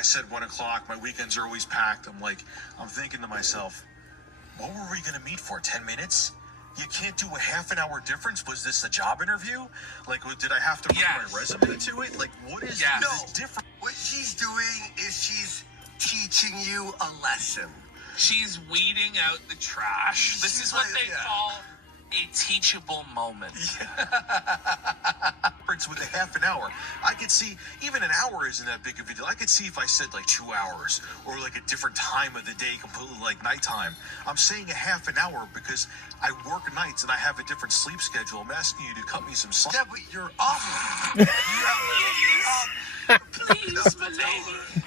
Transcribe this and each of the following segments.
I said 1 o'clock. My weekends are always packed. I'm thinking to myself, what were we going to meet for? 10 minutes? You can't do a half an hour difference? Was this a job interview? Like, did I have to put my resume to it? Like, what is this different? What she's doing is she's teaching you a lesson. She's weeding out the trash. This is what they call a teachable moment. With a half an hour, I could see even an hour isn't that big of a deal. I could see if I said like 2 hours or like a different time of the day, completely like nighttime. I'm saying a half an hour because I work nights and I have a different sleep schedule. I'm asking you to cut me some slack. Yeah, but you're off. Please, milady.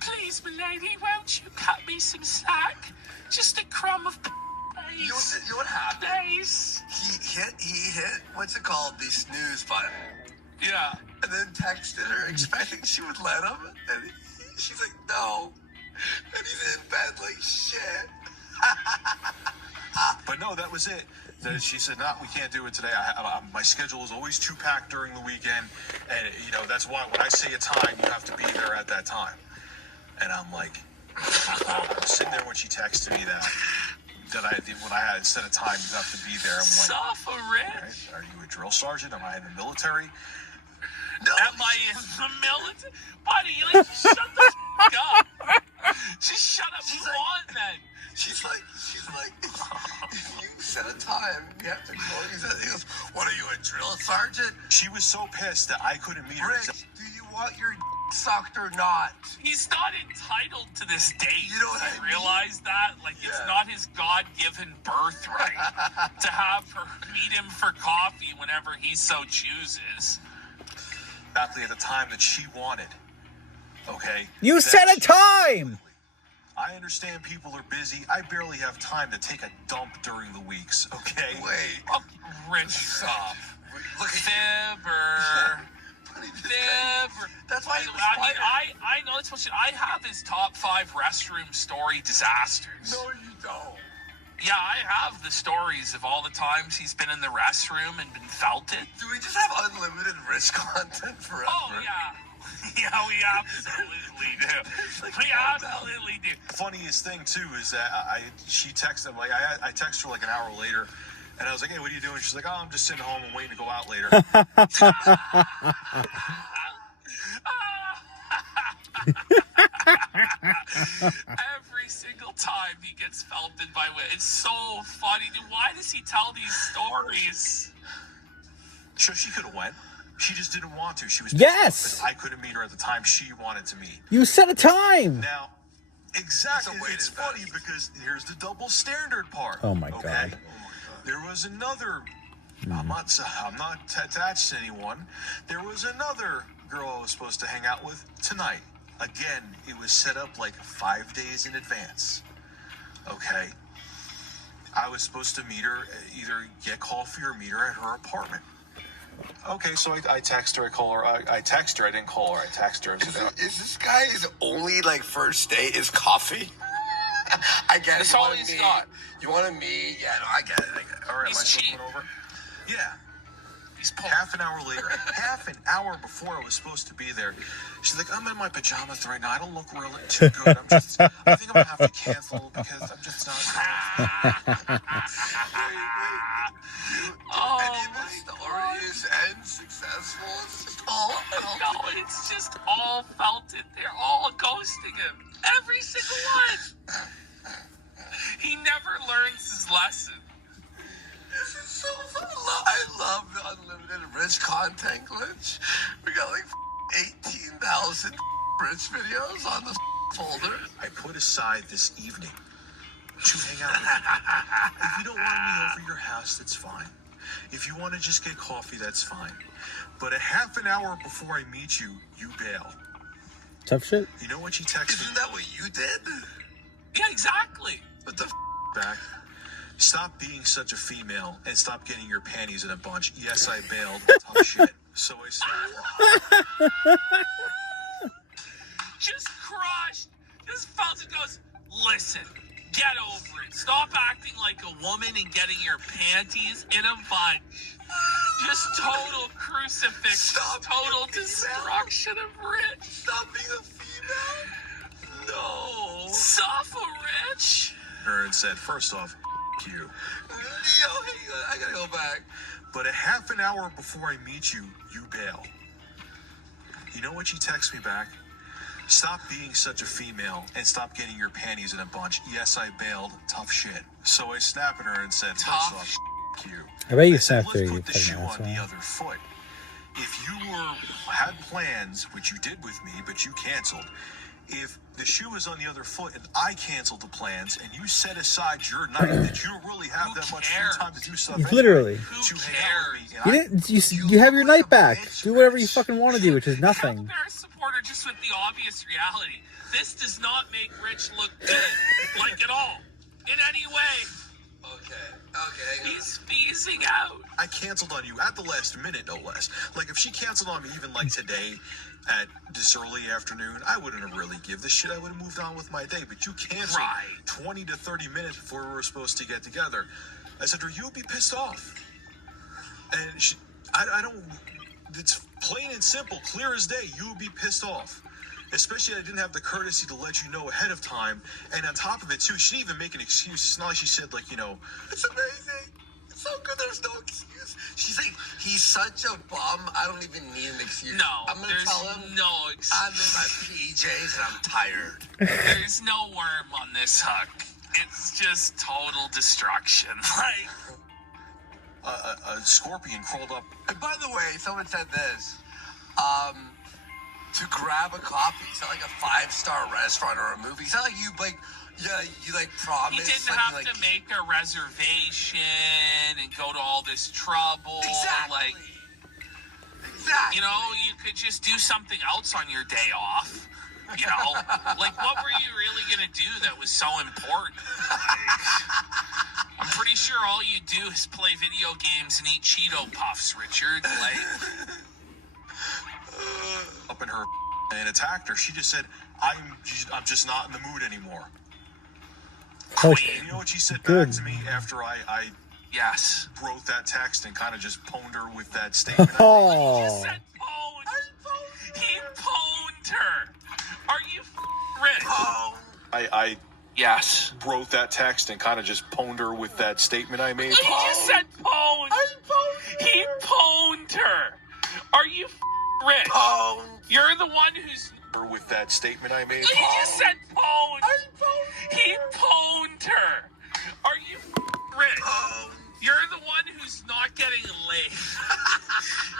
Please, milady, won't you cut me some slack? Just a crumb of You know what happened? Please. He hit, what's it called, the snooze button. Yeah. And then texted her expecting she would let him. And she's like, no. And he's in bed like shit. But no, that was it. She said, no, we can't do it today. My schedule is always too packed during the weekend. And, that's why when I say a time, you have to be there at that time. And I'm like, I was sitting there when she texted me that when I had instead of time, you have to be there. I'm like, Rich. Are you a drill sergeant? Am I in the military? No. Am I in the military? Buddy, shut the f*** up. Just shut up. Move on, then. She's like, if you set a time, you have to go. He goes, what are you, a drill sergeant? She was so pissed that I couldn't meet her. Rich, do you want your sucked or not? He's not entitled to this date. You know what I mean? Realize that? It's not his God-given birthright to have her meet him for coffee whenever he so chooses. Exactly at the time that she wanted. Okay? You set a time! I understand people are busy. I barely have time to take a dump during the weeks, okay? Wait. Oh, Rich, stop. Look at Fibber. Fibber. That's why he was fired. I know it's what I have his top 5 restroom story disasters. No, you don't. Yeah, I have the stories of all the times he's been in the restroom and been felted. Do we just have unlimited rich content forever? Oh, yeah. Yeah, we absolutely do. We absolutely do. The funniest thing, too, is that she texted, I texted her like an hour later, and I was like, hey, what are you doing? She's like, oh, I'm just sitting home and waiting to go out later. Every single time he gets felted by women. It's so funny. Why does he tell these stories? Sure, she could have went. She just didn't want to. She was yes. I couldn't meet her at the time she wanted to meet. You set a time. Now, exactly. It's funny because here's the double standard part. Oh my God. There was another. I'm not attached to anyone. There was another girl I was supposed to hang out with tonight. Again, it was set up like 5 days in advance. Okay. I was supposed to meet her, either get coffee or meet her at her apartment. Okay, so I text her, I call her. I text her, I didn't call her, I text her. Is this guy's only first date is coffee? I get it. That's all he's got. You want to meet? Yeah, no, I get it. All right, he's cheap. Over? Yeah. He's half an hour later, half an hour before I was supposed to be there, she's like, I'm in my pajamas right now. I don't look really too good. I think I'm going to have to cancel because I'm just not. Any of this stories end successful? It's just all felted. No, it's just all felted. They're all ghosting him. Every single one. He never learns his lesson. This is so fun. I love the unlimited rich content glitch. We got 18,000 rich videos on the folder. I put aside this evening to hang out with you. If you don't want me over your house, that's fine. If you want to just get coffee, that's fine. But a half an hour before I meet you, you bail. Tough shit. You know what she texted me? Isn't that what you did? Yeah, exactly. What the back? Stop being such a female and stop getting your panties in a bunch. Yes, I bailed. Tough shit. So I said, just crushed. This felton goes, listen, get over it. Stop acting like a woman and getting your panties in a bunch. Just total crucifixion. Stop total destruction of Rich. Stop being a female. said, first off, you. Yo, I gotta go back. But a half an hour before I meet you, you bail. You know what she texts me back? Stop being such a female and stop getting your panties in a bunch. Yes, I bailed. Tough shit. So I snapped at her and said, first off, you. I bet you I said, snapped her, let's you put the fucking shoe on asshole. the other foot. If you had plans, which you did with me, but you canceled, if the shoe was on the other foot and I canceled the plans and you set aside your night that you don't really have Who that much cares? free time to do stuff Literally. Who to hang out with me, cares? and You didn't. You have your night back. Do whatever you fucking want to do, which is I'm nothing. a Bears supporter just with the obvious reality. This does not make Rich look good, like at all, in any way. Okay. He's phasing out. I canceled on you at the last minute, no less. Like, if she canceled on me even like today at this early afternoon, I wouldn't have really give this shit. I would have moved on with my day. But you canceled Right. 20 to 30 minutes before we were supposed to get together. I said to her, you'd be pissed off. And I don't, it's plain and simple, clear as day. You would be pissed off. Especially I didn't have the courtesy to let you know ahead of time. And on top of it, too, she didn't even make an excuse. It's not like she said, like, you know, It's amazing. It's so good. There's no excuse. She's like, he's such a bum. I don't even need an excuse. No, I'm gonna there's tell him no I'm in excuse. my PJs and I'm tired. There's no worm on this hook. It's just total destruction. Like, a scorpion crawled up. And by the way, someone said this. To grab a coffee, it's not like a 5-star restaurant or a movie. It's not like you promise. he didn't like, have you, to make a reservation and go to all this trouble. Exactly. Like, Exactly. you know, you could just do something else on your day off. You know, like, what were you really gonna do that was so important? Like, I'm pretty sure all you do is play video games and eat Cheeto Puffs, Richard. Like, Up in her and attacked her. She just said, I'm just not in the mood anymore. Oh, You know what she said Good. back to me after I yes. wrote that text and kind of just pwned her with that statement? He Oh. just said pwned. He pwned her. Are you rich? Oh, I Yes. wrote that text and kind of just pwned her with that statement I made. He just said pwned. He pwned her. Are you rich? oh, You're the one who's. Her with that statement I made. He just said pwned. He pwned her. Are you rich? oh. You're the one who's not getting laid.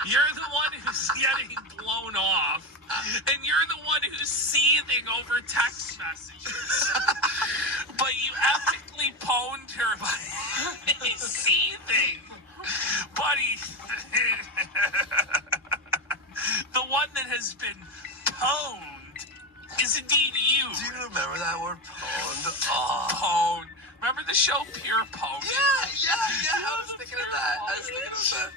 You're the one who's getting blown off. And you're the one who's seething over text messages. But you ethically pwned her by seething. Buddy. The one that has been pwned is indeed you. Do you remember that word, pwned? Oh. Pwned. Remember the show Pure Pwned? Yeah. I was thinking of that.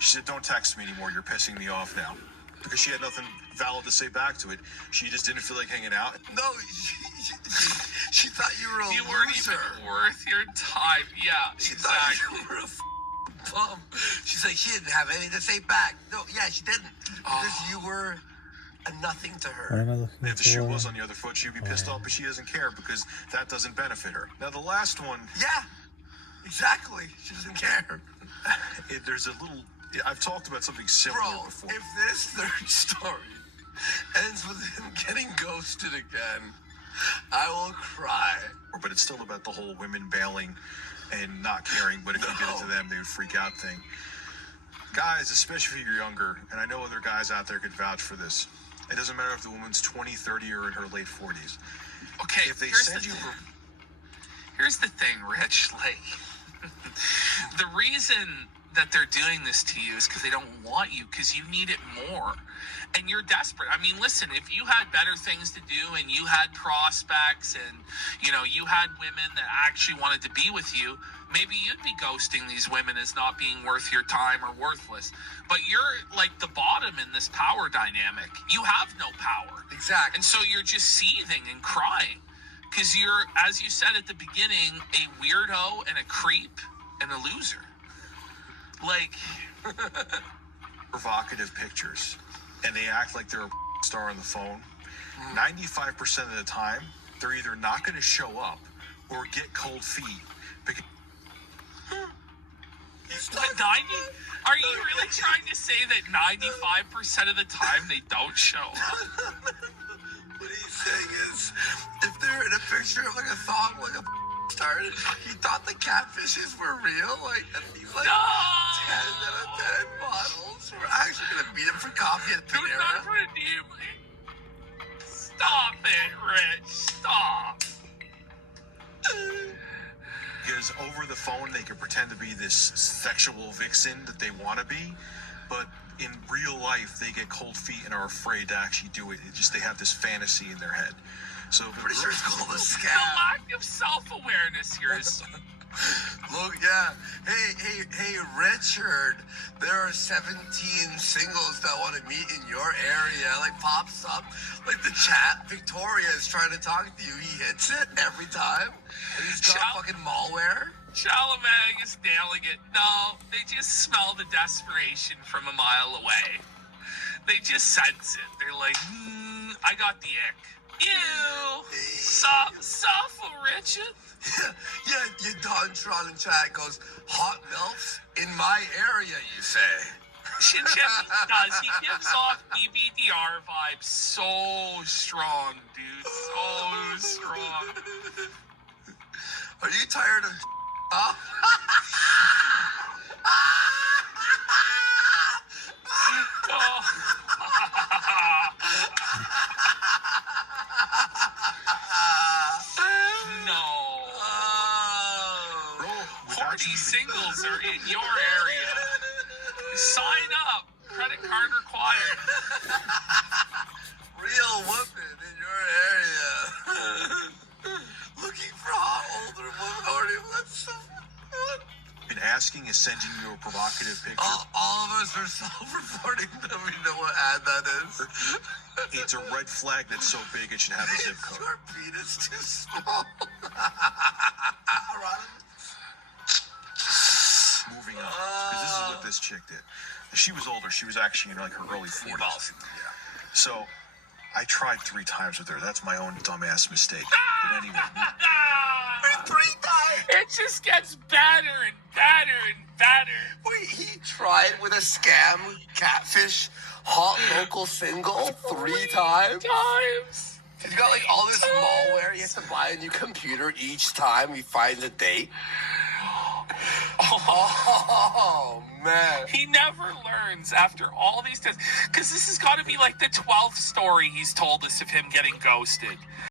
She said, don't text me anymore. You're pissing me off now. Because she had nothing valid to say back to it. She just didn't feel like hanging out. No, she thought you were a You weren't loser. even worth your time. Yeah, She exactly. thought you were a bum. She's like, she didn't have anything to say back. No, yeah, she didn't. Because you were a nothing to What her. am I looking If the shoe for? was on the other foot, she'd be pissed off, but she doesn't care because that doesn't benefit her. Now, the last one, Yeah, exactly. She doesn't care. there's a little... I've talked about something similar Bro, before. if this third story ends with him getting ghosted again, I will cry. But it's still about the whole women bailing and not caring, but if you get into them, they would freak out thing. Guys, especially if you're younger, and I know other guys out there could vouch for this, it doesn't matter if the woman's 20, 30, or in her late 40s. Okay, If they here's send the you... Here's the thing, Rich. Like, the reason that they're doing this to you is because they don't want you, because you need it more. And you're desperate. I mean, listen, if you had better things to do and you had prospects and, you know, you had women that actually wanted to be with you, maybe you'd be ghosting these women as not being worth your time or worthless. But you're like the bottom in this power dynamic. You have no power. Exactly. And so you're just seething and crying because you're, as you said at the beginning, a weirdo and a creep and a loser. Like, provocative pictures, and they act like they're a star on the phone. 95% of the time, they're either not going to show up, or get cold feet. Because But 90, are you really trying to say that 95% of the time they don't show up? What he's saying is, if they're in a picture of like a thong, like a started, he thought the catfishes were real. Like, and he's like, No! 10 out of 10 models. We're actually gonna meet him for coffee at Do not Panera. redeem me. Stop it, Rich. Stop. because over the phone they can pretend to be this sexual vixen that they want to be, but in real life they get cold feet and are afraid to actually do it. It just they have this fantasy in their head. So Pretty sure it's called a The scam. lack of self-awareness here is... Look, yeah. Hey, Richard. There are 17 singles that want to meet in your area. Like, pops up. Like, the chat, Victoria is trying to talk to you. He hits it every time. And he's got fucking malware. Chalamet is nailing it. No, they just smell the desperation from a mile away. They just sense it. They're like, I got the ick. Ew. Suffer, Richard. Yeah, your Don Tron in chat goes, hot MILFs in my area, you say. Shinchetti does. He gives off BBDR vibes so strong, dude. So strong. Are you tired of huh? Oh. No. Horny singles are in your area. Sign up. Credit card required. Real women in your area. Looking for hot older women. Already, that's so fun. been asking is sending you a provocative picture. All of us are self-reporting that we know what ad that is. It's a red flag that's so big it should have a zip code. Your penis too small. Moving on, because this is what this chick did. She was older. She was actually in like her early 40s. So I tried 3 times with her. That's my own dumbass mistake. But anyway. 3 times? It just gets better and better and better. Wait, he tried with a scam catfish hot local single 3 times? Times. He's got like all this malware. He has to buy a new computer each time he finds a date. Oh, man. He never learns after all these tests. Because this has got to be like the 12th story he's told us of him getting ghosted.